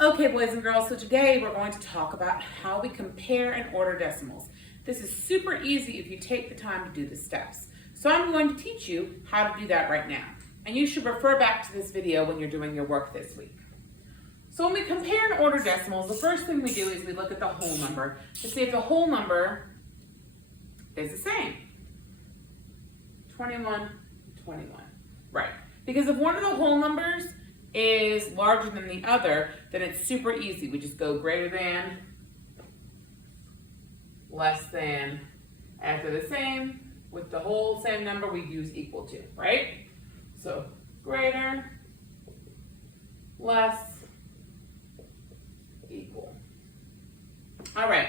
Okay, boys and girls, so today we're going to talk about how we compare and order decimals. This is super easy if you take the time to do the steps. So I'm going to teach you how to do that right now. And you should refer back to this video when you're doing your work this week. So when we compare and order decimals, the first thing we do is we look at the whole number to see if the whole number is the same. 21, 21. Right. Because if one of the whole numbers is larger than the other, then it's super easy. We just go greater than, less than. After the same, with the whole same number, we use equal to, right? So greater, less, equal. All right,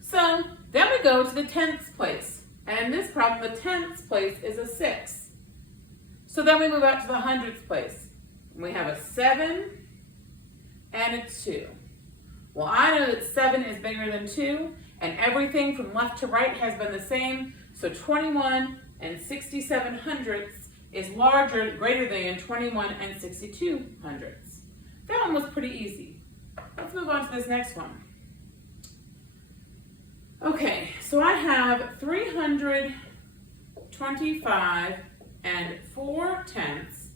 so then we go to the tenths place. And in this problem, the tenths place is a 6. So then we move out to the hundredths place. We have a 7 and a 2. Well, I know that 7 is bigger than 2, and everything from left to right has been the same. So 21 and 67 hundredths is greater than 21 and 62 hundredths. That one was pretty easy. Let's move on to this next one. Okay, so I have 325 and 4 tenths,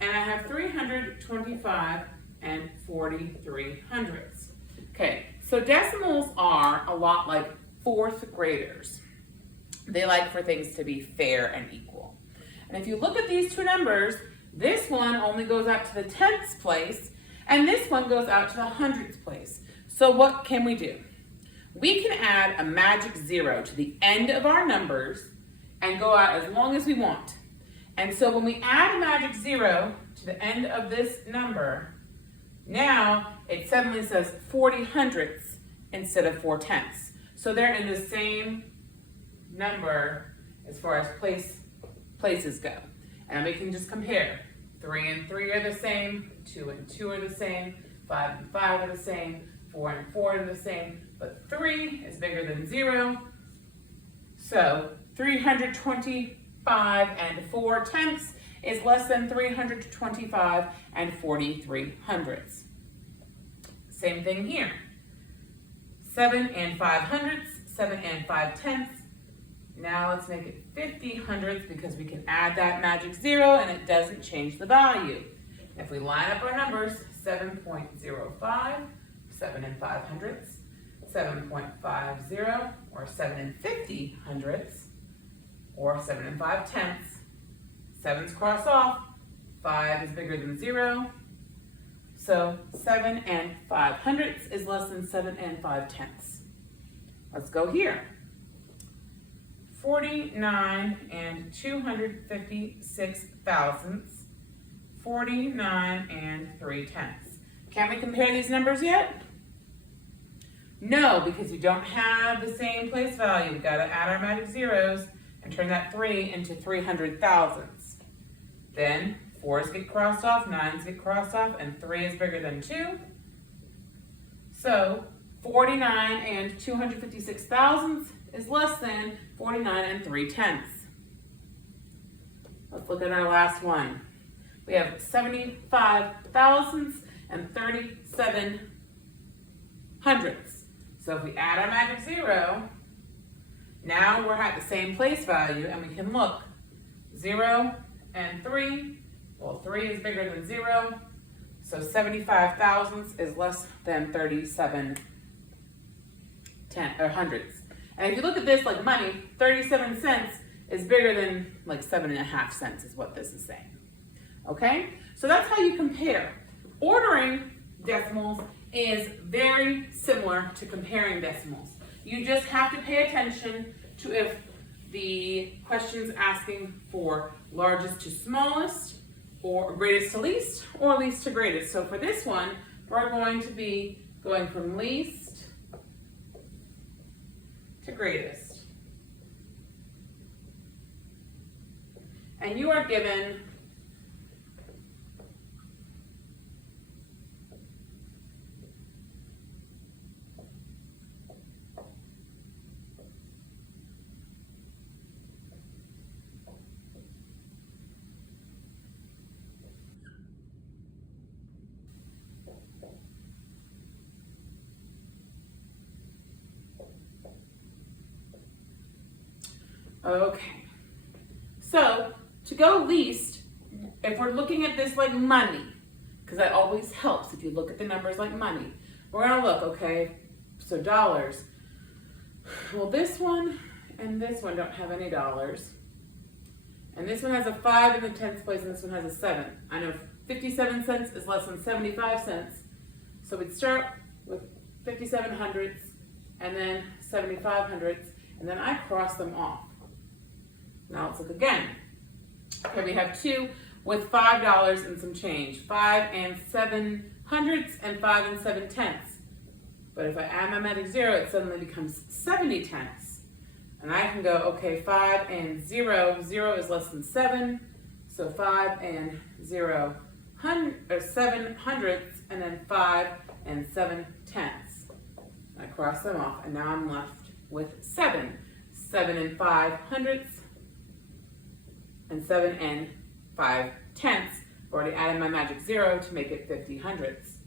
and I have 325 and 43 hundredths. Okay, so decimals are a lot like fourth graders. They like for things to be fair and equal. And if you look at these two numbers, this one only goes out to the tenths place, and this one goes out to the hundredths place. So what can we do? We can add a magic 0 to the end of our numbers and go out as long as we want. And so when we add a magic 0 to the end of this number, now it suddenly says 40 hundredths instead of 4 tenths. So they're in the same number as far as places go. And we can just compare. 3 and 3 are the same, 2 and 2 are the same, 5 and 5 are the same, 4 and 4 are the same, but 3 is bigger than 0. So 325 and 4 tenths is less than 325 and 43 hundredths. Same thing here. 7 and 5 hundredths, 7 and 5 tenths. Now let's make it 50 hundredths because we can add that magic 0 and it doesn't change the value. If we line up our numbers, 7.05, 7 and 5 hundredths, 7.50, or 7 and 50 hundredths, or 7 and 5 tenths. 7's crossed off, 5 is bigger than 0, so 7 and 5 hundredths is less than 7 and 5 tenths. Let's go here. 49 and 256 thousandths, 49 and 3 tenths. Can we compare these numbers yet? No, because we don't have the same place value. We've got to add our magic zeros and turn that 3 into 300 thousandths. Then 4's get crossed off, 9's get crossed off, and 3 is bigger than 2. So 49 and 256 thousandths is less than 49 and 3 tenths. Let's look at our last one. We have 75 thousandths and 37 hundredths. So if we add our magic 0, now we're at the same place value and we can look. 0 and 3, well 3 is bigger than 0, so 75 thousandths is less than 37 hundredths. And if you look at this like money, 37 cents is bigger than like 7.5 cents is what this is saying. Okay, so that's how you compare. Ordering decimals is very similar to comparing decimals. You just have to pay attention to if the question's asking for largest to smallest, or greatest to least, or least to greatest. So for this one, we're going to be going from least to greatest. And you are given Okay, so to go least, if we're looking at this like money, because that always helps if you look at the numbers like money, we're gonna look, okay, so dollars. Well, this one and this one don't have any dollars. And this one has a 5 in the tens place and this one has a 7. I know 57 cents is less than 75 cents. So we'd start with 57 hundredths and then 75 hundredths, and then I cross them off. Now let's look again. Okay, we have 2 with $5 and some change. 5 and 7 hundredths and 5 and 7 tenths. But if I add my magic 0, it suddenly becomes 70 tenths. And I can go, okay, 5 and 0, 0 is less than 7. So 5 and 7 hundredths, and then 5 and 7 tenths. I cross them off, and now I'm left with 7. 7 and 5 hundredths, and 7 and 5 tenths. I've already added my magic 0 to make it 50 hundredths.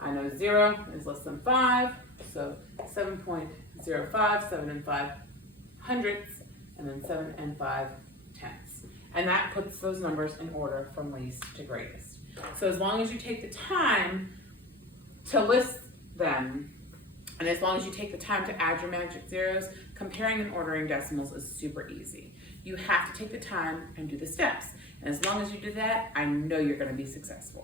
I know 0 is less than 5, so 7.05, 7 and 5 hundredths, and then 7 and 5 tenths. And that puts those numbers in order from least to greatest. So as long as you take the time to list them, and as long as you take the time to add your magic zeros, comparing and ordering decimals is super easy. You have to take the time and do the steps. And as long as you do that, I know you're going to be successful.